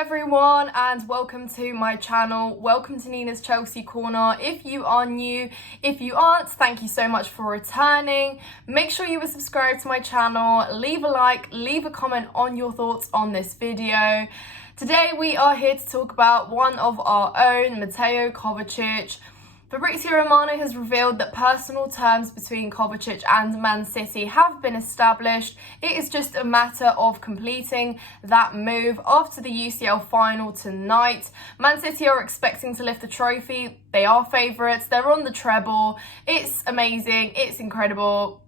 everyone and welcome to my channel. Welcome to Nina's Chelsea Corner. If you are new, if you aren't, thank you so much for returning. Make sure you are subscribed to my channel, leave a like, leave a comment on your thoughts on this video. Today we are here to talk about one of our own, Mateo Kovacic. Fabrizio Romano has revealed that personal terms between Kovacic and Man City have been established. It is just a matter of completing that move after the UCL final tonight. Man City are expecting to lift the trophy. They are favourites. They're on the treble. It's amazing. It's incredible.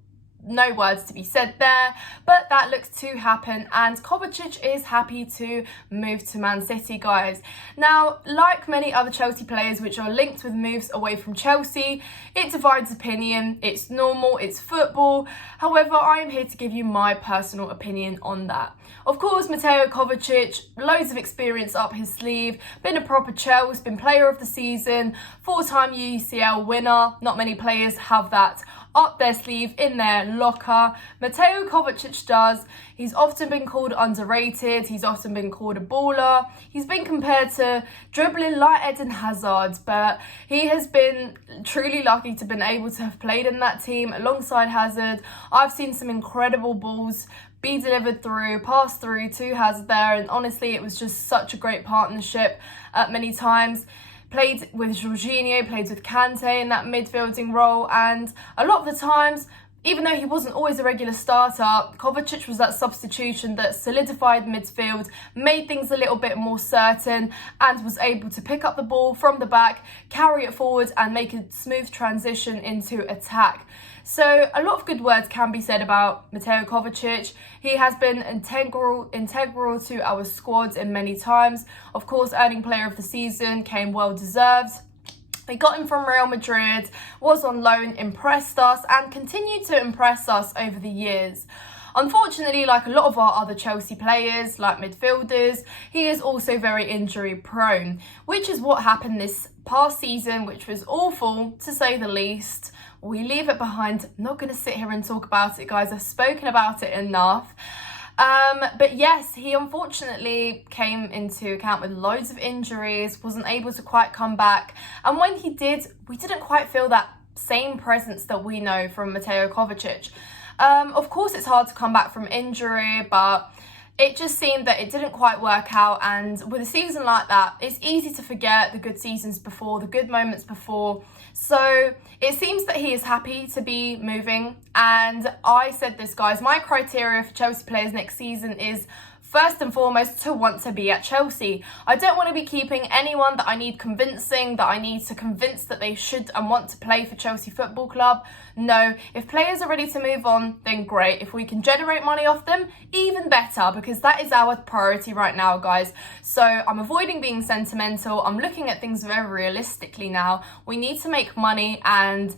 No words to be said there, but that looks to happen and Kovacic is happy to move to Man City, guys. Now, like many other Chelsea players which are linked with moves away from Chelsea, it divides opinion. It's normal, it's football. However, I am here to give you my personal opinion on that. Of course, Mateo Kovacic, loads of experience up his sleeve, been a proper Chelsea, been player of the season, 4-time UCL winner. Not many players have that up their sleeve, in their locker. Mateo Kovacic does. He's often been called underrated. He's often been called a baller. He's been compared to dribbling like Eden Hazard, but he has been truly lucky to have been able to have played in that team alongside Hazard. I've seen some incredible balls be delivered through, passed through to Hazard there, and honestly, it was just such a great partnership at many times. Played with Jorginho, played with Kante in that midfielding role, and a lot of the times, even though he wasn't always a regular starter, Kovacic was that substitution that solidified midfield, made things a little bit more certain, and was able to pick up the ball from the back, carry it forward, and make a smooth transition into attack. So a lot of good words can be said about Mateo Kovacic. He has been integral to our squad in many times. Of course, earning player of the season, came well deserved. We got him from Real Madrid, was on loan, impressed us and continued to impress us over the years. Unfortunately, like a lot of our other Chelsea players, like midfielders, he is also very injury prone, which is what happened this past season, which was awful to say the least. We leave it behind. I'm not going to sit here and talk about it, guys. I've spoken about it enough. But yes, he unfortunately came into account with loads of injuries, wasn't able to quite come back. And when he did, we didn't quite feel that same presence that we know from Mateo Kovacic. Of course, it's hard to come back from injury, but it just seemed that it didn't quite work out. And with a season like that, it's easy to forget the good seasons before, the good moments before. So it seems that he is happy to be moving. And I said this, guys, my criteria for Chelsea players next season is first and foremost to want to be at Chelsea. I don't want to be keeping anyone that I need convincing, that I need to convince that they should and want to play for Chelsea Football Club. No, if players are ready to move on, then great. If we can generate money off them, even better, because that is our priority right now, guys. So I'm avoiding being sentimental. I'm looking at things very realistically now. We need to make money, and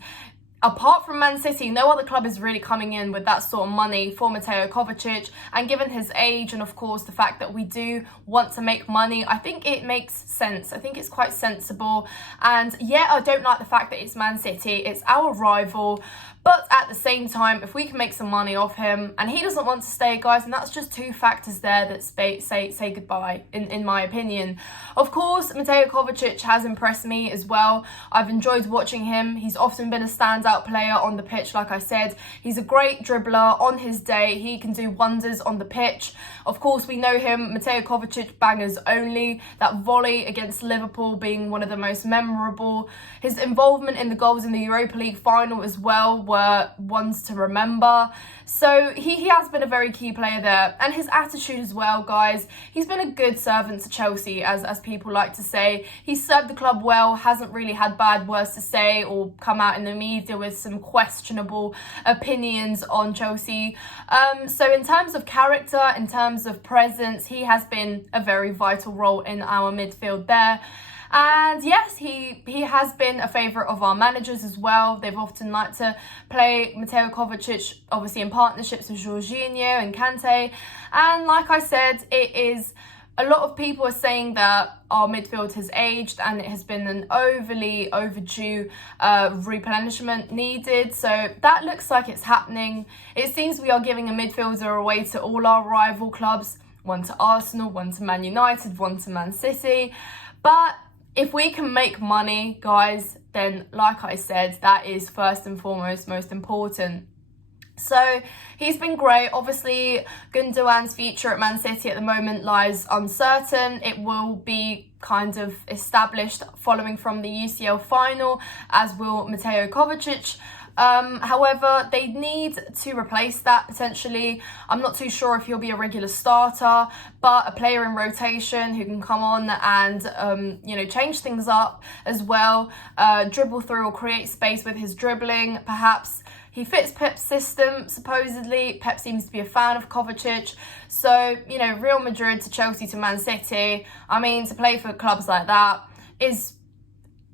apart from Man City, no other club is really coming in with that sort of money for Mateo Kovacic. And given his age and, of course, the fact that we do want to make money, I think it makes sense. I think it's quite sensible. And yeah, I don't like the fact that it's Man City. It's our rival. But at the same time, if we can make some money off him and he doesn't want to stay, guys, and that's just two factors there that say goodbye, in my opinion. Of course, Mateo Kovacic has impressed me as well. I've enjoyed watching him. He's often been a standout player on the pitch, like I said. He's a great dribbler on his day. He can do wonders on the pitch. Of course, we know him, Mateo Kovacic, bangers only. That volley against Liverpool being one of the most memorable. His involvement in the goals in the Europa League final as well were ones to remember. So he has been a very key player there. And his attitude as well, guys. He's been a good servant to Chelsea, as people like to say. He's served the club well, hasn't really had bad words to say or come out in the media with some questionable opinions on Chelsea. So in terms of character, in terms of presence, he has been a very vital role in our midfield there. And yes, he has been a favourite of our managers as well. They've often liked to play Mateo Kovacic, obviously in partnerships with Jorginho and Kante. And like I said, it is a lot of people are saying that our midfield has aged and it has been an overly overdue replenishment needed. So that looks like it's happening. It seems we are giving a midfielder away to all our rival clubs. one to Arsenal, one to Man United, one to Man City. But if we can make money, guys, then like I said, that is first and foremost most important. So he's been great. Obviously, Gundogan's future at Man City at the moment lies uncertain. It will be kind of established following from the UCL final, as will Mateo Kovacic. However, they need to replace that potentially. I'm not too sure if he'll be a regular starter, but a player in rotation who can come on and, change things up as well, dribble through or create space with his dribbling, perhaps. He fits Pep's system, supposedly. Pep seems to be a fan of Kovacic. So, Real Madrid to Chelsea to Man City. I mean, to play for clubs like that is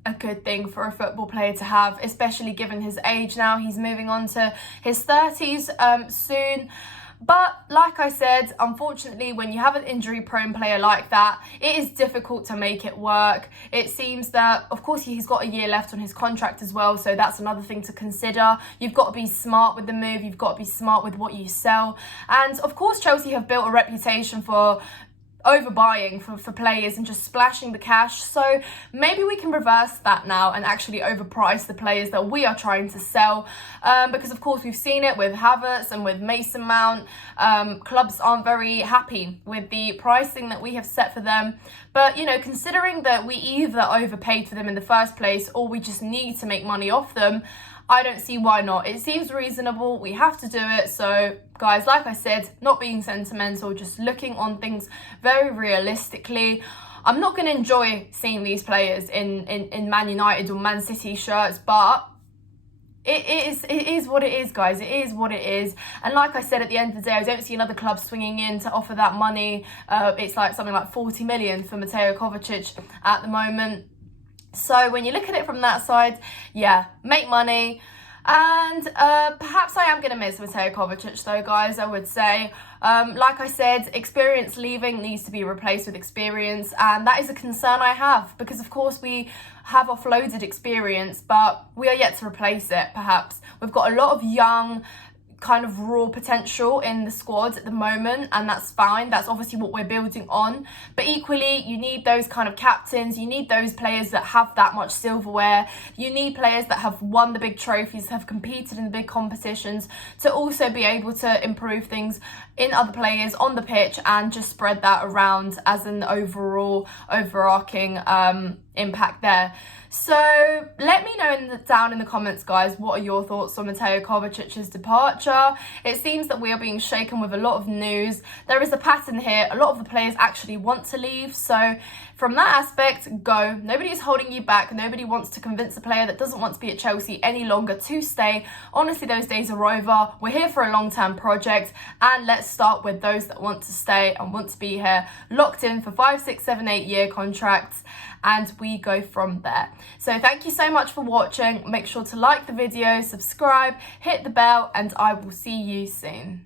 a good thing for a football player to have, especially given his age now. He's moving on to his 30s soon. But like I said, unfortunately, when you have an injury-prone player like that, it is difficult to make it work. It seems that, of course, he's got a year left on his contract as well, so that's another thing to consider. You've got to be smart with the move. You've got to be smart with what you sell. And, of course, Chelsea have built a reputation for overbuying for players and just splashing the cash. So maybe we can reverse that now and actually overprice the players that we are trying to sell, because of course we've seen it with Havertz and with Mason Mount. Clubs aren't very happy with the pricing that we have set for them, but considering that we either overpaid for them in the first place or we just need to make money off them, I don't see why not. It seems reasonable. We have to do it. So, guys, like I said, not being sentimental, just looking on things very realistically. I'm not going to enjoy seeing these players in Man United or Man City shirts, but it is what it is, guys. It is what it is. And like I said, at the end of the day, I don't see another club swinging in to offer that money. It's like something like 40 million for Mateo Kovacic at the moment. So when you look at it from that side, yeah, make money. And perhaps I am going to miss Mateo Kovacic though, guys, I would say. Like I said, experience leaving needs to be replaced with experience. And that is a concern I have because, of course, we have offloaded experience, but we are yet to replace it, perhaps. We've got a lot of young, kind of raw potential in the squad at the moment, and that's fine. That's obviously what we're building on, but equally you need those kind of captains. You need those players that have that much silverware. You need players that have won the big trophies, have competed in the big competitions, to also be able to improve things in other players on the pitch and just spread that around as an overall overarching impact there. So let me know down in the comments, guys, what are your thoughts on Mateo Kovacic's departure? It seems that we are being shaken with a lot of news. There is a pattern here. A lot of the players actually want to leave. So from that aspect, go. Nobody is holding you back. Nobody wants to convince a player that doesn't want to be at Chelsea any longer to stay. Honestly, those days are over. We're here for a long-term project, and let's start with those that want to stay and want to be here, locked in for 5, 6, 7, 8 year contracts, and we go from there. So thank you so much for watching. Make sure to like the video, subscribe, hit the bell, and I will see you soon.